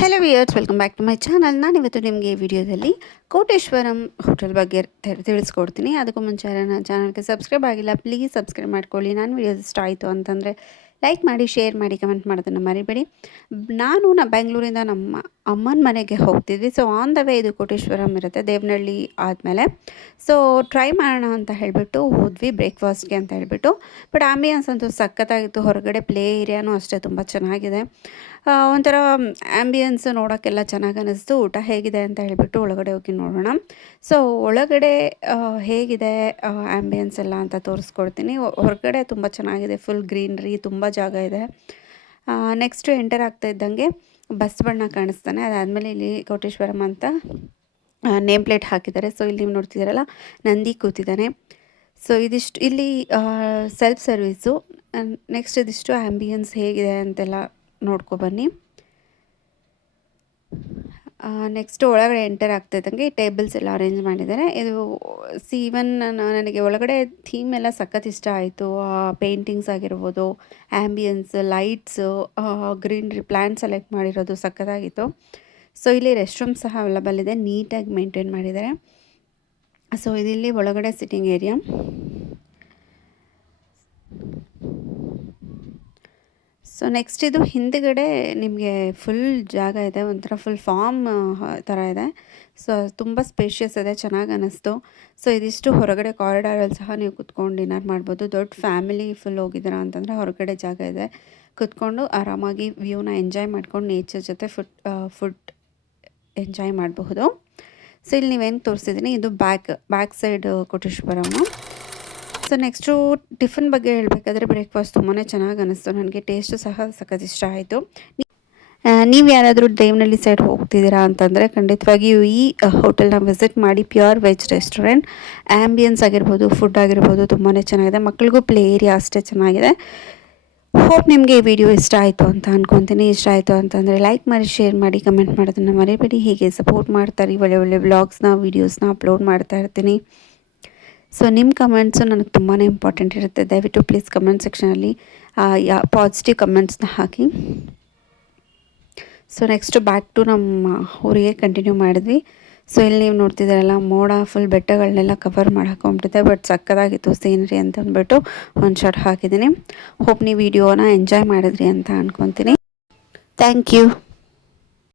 Hello viewers, welcome back to my channel. ನಾನಿವತ್ತು ನಿಮಗೆ ಈ ವಿಡಿಯೋದಲ್ಲಿ ಕೋಟೇಶ್ವರಂ ಹೋಟೆಲ್ ಬಗ್ಗೆ ತಿಳಿಸ್ಕೊಡ್ತೀನಿ. ಅದಕ್ಕೂ ಮುಂಚೆ ನನ್ನ ಚಾನಲ್ಗೆ ಸಬ್ಸ್ಕ್ರೈಬ್ ಆಗಿಲ್ಲ, ಪ್ಲೀಸ್ ಸಬ್ಸ್ಕ್ರೈಬ್ ಮಾಡ್ಕೊಳ್ಳಿ. ನಾನು ವಿಡಿಯೋಸ್ ಇಷ್ಟ ಆಯಿತು ಅಂತಂದರೆ ಲೈಕ್ ಮಾಡಿ, ಶೇರ್ ಮಾಡಿ, ಕಮೆಂಟ್ ಮಾಡೋದನ್ನು ಮರಿಬೇಡಿ. ನಾನು ಬೆಂಗಳೂರಿಂದ ನಮ್ಮ ಅಮ್ಮನ ಮನೆಗೆ ಹೋಗ್ತಿದ್ವಿ. ಸೊ ಆನ್ ದ ವೇ ಇದು ಕೋಟೇಶ್ವರಂ ಇರುತ್ತೆ, ದೇವನಹಳ್ಳಿ ಆದಮೇಲೆ. ಸೊ ಟ್ರೈ ಮಾಡೋಣ ಅಂತ ಹೇಳಿಬಿಟ್ಟು ಹೋದ್ವಿ ಬ್ರೇಕ್ಫಾಸ್ಟ್ಗೆ ಅಂತ ಹೇಳಿಬಿಟ್ಟು. ಬಟ್ ಆಂಬಿಯನ್ಸ್ ಅಂತೂ ಸಖತ್ತಾಗಿತ್ತು. ಹೊರಗಡೆ ಪ್ಲೇ ಏರಿಯಾನೂ ಅಷ್ಟೇ ತುಂಬ ಚೆನ್ನಾಗಿದೆ. ಒಂಥರ ಆ್ಯಂಬಿಯನ್ಸ್ ನೋಡೋಕ್ಕೆಲ್ಲ ಚೆನ್ನಾಗಿ ಅನ್ನಿಸ್ತು. ಊಟ ಹೇಗಿದೆ ಅಂತ ಹೇಳಿಬಿಟ್ಟು ಒಳಗಡೆ ಹೋಗಿ ನೋಡೋಣ. ಸೊ ಒಳಗಡೆ ಹೇಗಿದೆ ಆ್ಯಂಬಿಯನ್ಸ್ ಎಲ್ಲ ಅಂತ ತೋರಿಸ್ಕೊಡ್ತೀನಿ. ಹೊರಗಡೆ ತುಂಬ ಚೆನ್ನಾಗಿದೆ, ಫುಲ್ ಗ್ರೀನ್ರಿ, ತುಂಬ ಜಾಗ ಇದೆ. ನೆಕ್ಸ್ಟು ಎಂಟರ್ ಆಗ್ತಾ ಇದ್ದಂಗೆ ಬಸ್ ಬಣ್ಣ ಕಾಣಿಸ್ತಾನೆ. ಅದಾದಮೇಲೆ ಇಲ್ಲಿ ಕೋಟೇಶ್ವರಂ ಅಂತ ನೇಮ್ ಪ್ಲೇಟ್ ಹಾಕಿದ್ದಾರೆ. ಸೊ ಇಲ್ಲಿ ನೀವು ನೋಡ್ತಿದ್ದೀರಲ್ಲ, ನಂದಿ ಕೂತಿದ್ದಾನೆ. ಸೊ ಇದಿಷ್ಟು ಇಲ್ಲಿ ಸೆಲ್ಫ್ ಸರ್ವೀಸು. ನೆಕ್ಸ್ಟ್ ಇದಿಷ್ಟು ಆ್ಯಂಬಿಯನ್ಸ್ ಹೇಗಿದೆ ಅಂತೆಲ್ಲ ನೋಡ್ಕೊಬನ್ನಿ. ನೆಕ್ಸ್ಟು ಒಳಗಡೆ ಎಂಟರ್ ಆಗ್ತಾ ಇದ್ದಂಗೆ ಈ ಟೇಬಲ್ಸ್ ಎಲ್ಲ ಅರೇಂಜ್ ಮಾಡಿದ್ದಾರೆ. ಇದು ಈವನ್ ನನಗೆ ಒಳಗಡೆ ಥೀಮ್ ಎಲ್ಲ ಸಖತ್ ಇಷ್ಟ ಆಯಿತು. ಪೇಂಟಿಂಗ್ಸ್ ಆಗಿರ್ಬೋದು, ambience, lights, greenery plant select ಮಾಡಿರೋದು ಸಖತ್ತಾಗಿತ್ತು. ಸೊ ಇಲ್ಲಿ ರೆಸ್ಟ್ ರೂಮ್ ಸಹ ಅವೈಲಬಲ್ ಇದೆ, ನೀಟಾಗಿ ಮೇಂಟೈನ್ ಮಾಡಿದ್ದಾರೆ. ಸೊ ಇದಿಲ್ಲಿ ಒಳಗಡೆ ಸಿಟ್ಟಿಂಗ್ ಏರಿಯಾ. ಸೊ ನೆಕ್ಸ್ಟ್ ಇದು ಹಿಂದುಗಡೆ ನಿಮಗೆ ಫುಲ್ ಜಾಗ ಇದೆ, ಒಂಥರ ಫುಲ್ ಫಾರ್ಮ್ ಥರ ಇದೆ. ಸೊ ತುಂಬ ಸ್ಪೇಷಿಯಸ್ ಇದೆ, ಚೆನ್ನಾಗಿ ಅನ್ನಿಸ್ತು. ಸೊ ಇದಿಷ್ಟು ಹೊರಗಡೆ ಕಾರಿಡಾರಲ್ಲಿ ಸಹ ನೀವು ಕುತ್ಕೊಂಡು ಡಿನ್ನರ್ ಮಾಡ್ಬೋದು. ದೊಡ್ಡ ಫ್ಯಾಮಿಲಿ ಫುಲ್ ಹೋಗಿದ್ದೀರಾ ಅಂತಂದರೆ ಹೊರಗಡೆ ಜಾಗ ಇದೆ, ಕುತ್ಕೊಂಡು ಆರಾಮಾಗಿ ವ್ಯೂನ ಎಂಜಾಯ್ ಮಾಡ್ಕೊಂಡು ನೇಚರ್ ಜೊತೆ ಫುಡ್ ಎಂಜಾಯ್ ಮಾಡಬಹುದು. ಸೊ ಇಲ್ಲಿ ನೀವೇನು ತೋರಿಸಿದ್ದೀನಿ, ಇದು back side Koteshwaram. So next tiffin ಬಗ್ಗೆ ಹೇಳಬೇಕಾದ್ರೆ ಬ್ರೇಕ್ಫಾಸ್ಟ್ ತುಂಬಾ ಚೆನ್ನಾಗಿ ಅನ್ನಿಸ್ತು ನನಗೆ. ಟೇಸ್ಟು ಸಹ ಸಖತ್ ಇಷ್ಟ ಆಯಿತು. ನೀವು ಯಾರಾದರೂ ದೇವನಹಳ್ಳಿ ಸೈಡ್ ಹೋಗ್ತಿದ್ದೀರಾ ಅಂತಂದರೆ ಖಂಡಿತವಾಗಿಯೂ ಈ ಹೋಟೆಲ್ನ ವಿಸಿಟ್ ಮಾಡಿ. Pure veg restaurant. ಆ್ಯಂಬಿಯನ್ಸ್ ಆಗಿರ್ಬೋದು, ಫುಡ್ ಆಗಿರ್ಬೋದು ತುಂಬಾ ಚೆನ್ನಾಗಿದೆ. ಮಕ್ಕಳಿಗೂ ಪ್ಲೇ ಏರಿಯಾ ಅಷ್ಟೇ ಚೆನ್ನಾಗಿದೆ. ಹೋಪ್ ನಿಮಗೆ ಈ ವಿಡಿಯೋ ಇಷ್ಟ ಆಯಿತು ಅಂತ ಅಂದ್ಕೊತೀನಿ. ಇಷ್ಟ ಆಯಿತು ಅಂತಂದರೆ ಲೈಕ್ ಮಾಡಿ, ಶೇರ್ ಮಾಡಿ, ಕಮೆಂಟ್ ಮಾಡೋದನ್ನು ಮರಿಬೇಡಿ. ಹೀಗೆ ಸಪೋರ್ಟ್ ಮಾಡ್ತಾರೆ, ಒಳ್ಳೆ ಒಳ್ಳೆ ವ್ಲಾಗ್ಸ್ನ, ವೀಡಿಯೋಸ್ನ ಅಪ್ಲೋಡ್ ಮಾಡ್ತಾ ಇರ್ತೀನಿ. ಸೊ ನಿಮ್ಮ ಕಮೆಂಟ್ಸು ನನಗೆ ತುಂಬಾ ಇಂಪಾರ್ಟೆಂಟ್ ಇರುತ್ತೆ. ದಯವಿಟ್ಟು ಪ್ಲೀಸ್ ಕಮೆಂಟ್ ಸೆಕ್ಷನಲ್ಲಿ ಪಾಸಿಟಿವ್ ಕಮೆಂಟ್ಸ್ನ ಹಾಕಿ. ಸೊ ನೆಕ್ಸ್ಟು ಬ್ಯಾಕ್ ಟು ನಮ್ಮ ಊರಿಗೆ ಕಂಟಿನ್ಯೂ ಮಾಡಿದ್ವಿ. ಸೊ ಇಲ್ಲಿ ನೀವು ನೋಡ್ತಿದ್ದೀರಲ್ಲ, ಮೋಡ ಫುಲ್ ಬೆಟ್ಟಗಳನ್ನೆಲ್ಲ ಕವರ್ ಮಾಡಾಕೊಂಡ್ಬಿಟ್ಟಿದೆ. ಬಟ್ ಸಕ್ಕದಾಗಿತ್ತು ಸೀನರಿ ಅಂತ ಅಂದ್ಬಿಟ್ಟು ಒಂದು ಶಾಟ್ ಹಾಕಿದ್ದೀನಿ. ಹೋಪ್ ನೀವು ವಿಡಿಯೋನ ಎಂಜಾಯ್ ಮಾಡಿದ್ರಿ ಅಂತ ಅಂದ್ಕೊತೀನಿ. Thank you.